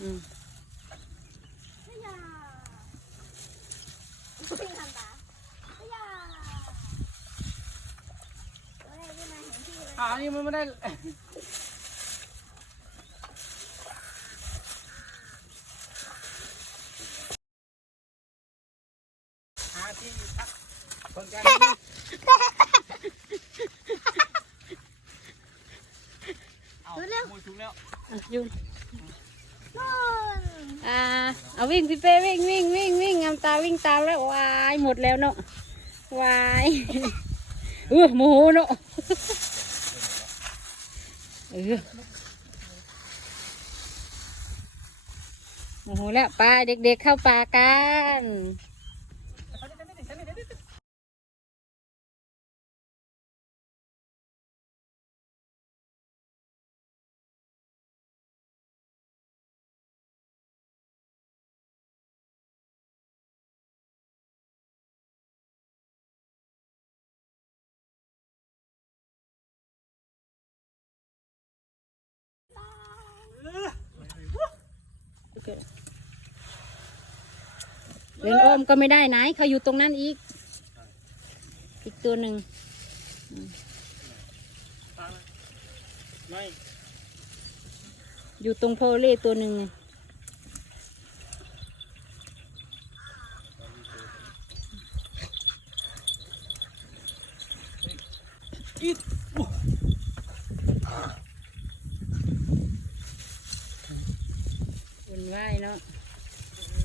응. 아, 아니, 뭐, 뭐, วิ่งพี่เป้วิ่งวิ่งวิ่งวิ่งงามตาวิ่งตามแล้ววายหมดแล้วเนาะวายเออโมโหเนาะเออโมโหแล้วปลาเด็กๆเข้าป่ากัน เดินอ้อมก็ไม่ได้ไหนเขาอยู่ตรงนั้นอีก อีกตัวหนึ่งไม่อยู่ตรงโพเล่ตัวหนึ่งไง อีด อุ่น ไหวายเนาะ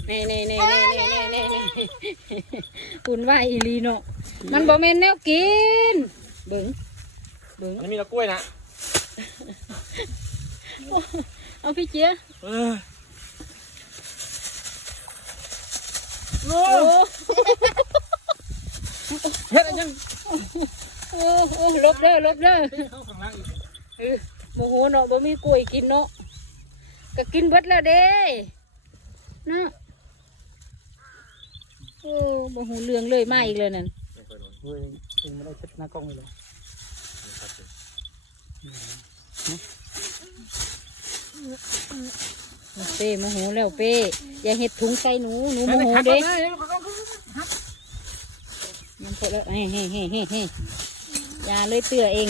เน่เน่เน่เน่เน่เน่เน่เน่อุ่นไหวายอีหลีเนาะมันบ่แม่นแนวกินเบิ้งเบิ้งอันนี้มีตะกล้วยนะเอาพี่เจี๊ยเออโอ้โอ้เฮ็ดอะไรยังโอ้โอ้ลบเด้อลบเด้อเข้าข้างล่างอีกเออโมโหเนาะบ่มีกล้วยกินเนาะ ก็กินเบิดแล้วเด้เนาะโอ้บ่หูเรื่องเลยมาอีกเลยนั่นเฮ้ยเองไม่ได้เช็ดหน้ากล้องเลยเหรอเป้โมโหแล้วเป้อย่าเห็ดถุงใส่หนูหนูโมโหเด้มันพอแล้วเฮ้เฮ้เฮ้เฮ้เฮ้อย่าเลยเตือเอง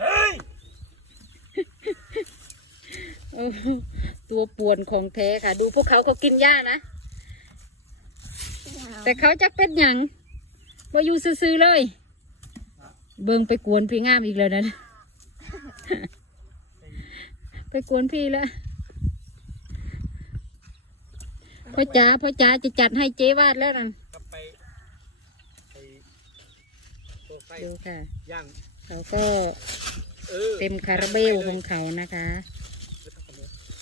เฮ้ย เออ ตัวป่วนของแท้ค่ะ ดูพวกเขาเขากินหญ้านะ แต่เขาจะเป็นหยังบ่อยู่ซื่อๆเลย เบิ่งไปกวนพี่งามอีกแล้วนั่นไปกวนพี่แล้วพ่อจ๋าพ่อจ๋าจะจัดให้เจ๊วาดแล้วนั่นกลับไปไปตัวไก่ดูค่ะย่างเขาก็เออเต็มคาราเบลของเขานะคะ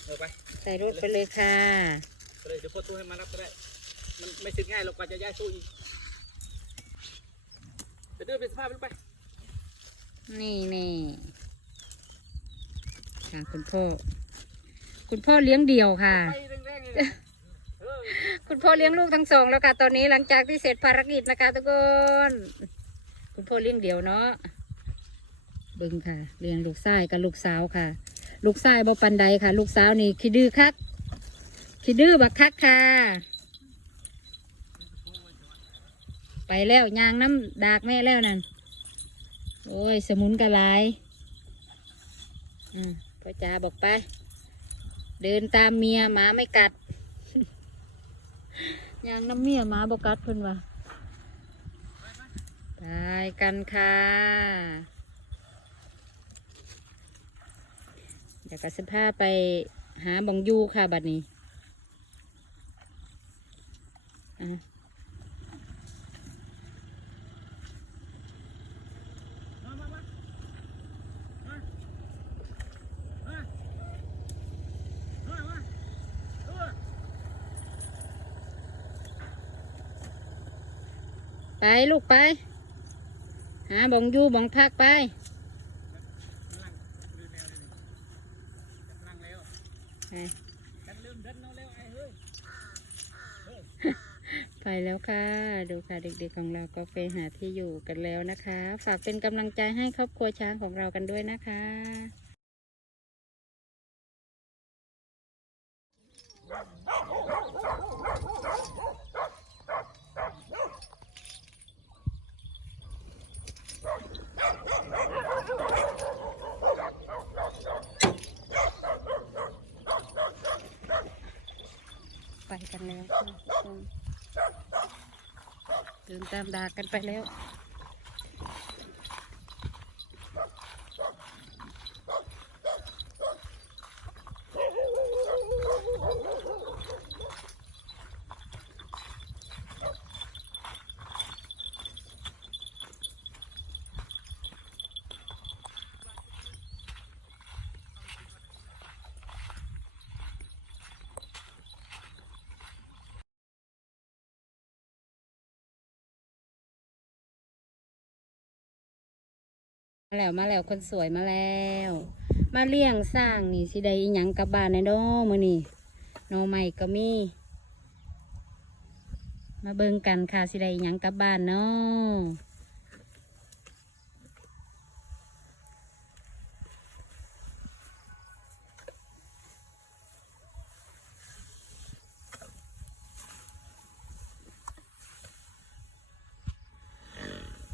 เออไปใส่รถไปเลยค่ะก็เลยเดี๋ยวพ่อตู้ให้มารับก็ได้ มันไม่เสร็จง่ายหรอกกว่าจะย้ายตู้อีกไปเดินเป็นสภาพมันไป นี่นี่ค่ะคุณพ่อ คุณพ่อเลี้ยงเดี่ยวค่ะไปแรงๆเลยนะเออคุณพ่อเลี้ยงลูกทั้งสองแล้วค่ะตอนนี้หลังจากที่เสร็จภารกิจนะคะทุกคน คุณพ่อเลี้ยงเดี่ยวเนาะเบึงค่ะ เลี้ยงลูกชายกับลูกสาวค่ะ ลูกชายบ่ปันใดค่ะ ลูกสาวนี่ขี้ดื้อคักขี้ดื้อบักคักค่ะ ไปแล้วยางน้ำดากแม่แล้วนั่นโอ้ย สมุนกระลายอืมพ่อจ๋าบอกไป เดินตามเมียหมาไม่กัดยางน้ำเมียหมาบกัดเพิ่นว่าไปกันค่ะ เดี๋ยวก็สิพาไปหาบังยูค่ะบัดนี้ไปลูกไป หาบังยูบังพักไป นั่งแล้ว ไป ฉันลืมเดินเอาแล้วไอ้เฮ้ย ไปแล้วค่ะ ดูค่ะเด็กๆของเราก็ไปหาที่อยู่กันแล้วนะคะ ฝากเป็นกำลังใจให้ครอบครัวช้างของเรากันด้วยนะคะ ไปกันแล้วค่ะทุกคน เดินตามดากันไปแล้ว มาแล้วมาแล้วคนสวยมาแล้ว มาเลี้ยงสร้างนี่สิได้หยังกลับบ้านในดอมือนี่หนใหม่ก็มี มาเบิ่งกันค่ะสิได้หยังกลับบ้านเนาะ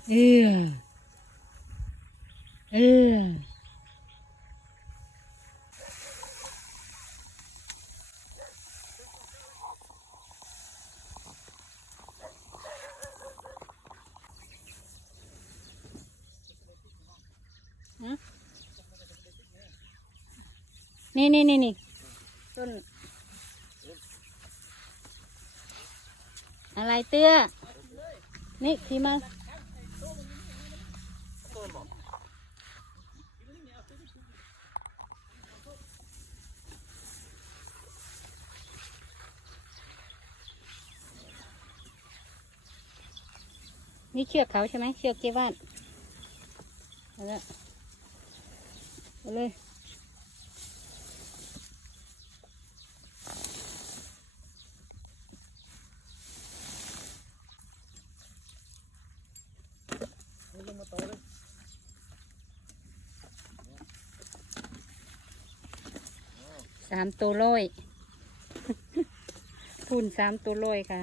เอออ นี่นี่นี่นี่ต้น อะไรเตื้อ นี่ขี่มานี่เชือกเขาใช่ไหมเชือกเจ๊บ้านเอาละเอาเลยามตัวร้อยทุนสามตัวร้อยค่ะ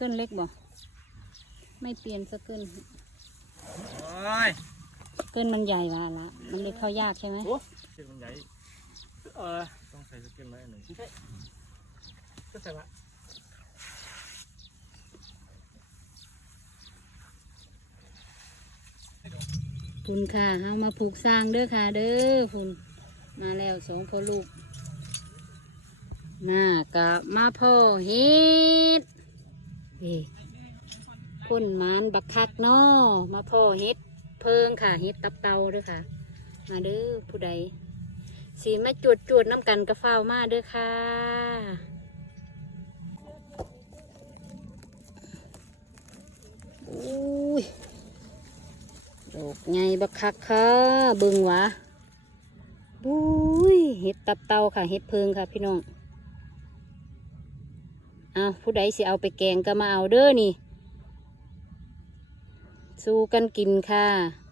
เกินเล็กบ่ไม่เปลี่ยนสักเกิน อ้ยเกินมันใหญ่ละละมันเลยเข้ายากใช่ไหมโอ้เชือกมันใหญ่เออต้องใส่สเก็ตไว้อันหนึ่งไม่ใช่ก็ใส่ละคุณค่ะเอามาผูกสร้างเด้อค่ะ เด้อคุณมาแล้วสองพ่อลูก มากับมาพ่อเฮ็ดเอ้คนหมานบักคักเนาะมาพ่อเฮ็ด เพิงค่ะเฮ็ดตับเตาด้อค่ะ มาเด้อผู้ใดสีมาจวดจวดน้ำกันกระเฝ้ามาเด้อค่ะอุ้ยดอกไงบักคักค่ะเบึงวะบุ้ยเห็ดตับเตาค่ะเห็ดเพิงค่ะพี่น้องเอาผู้ใดสิเอาไปแกงก็มาเอาเด้อนี่ สู้กันกินค่ะ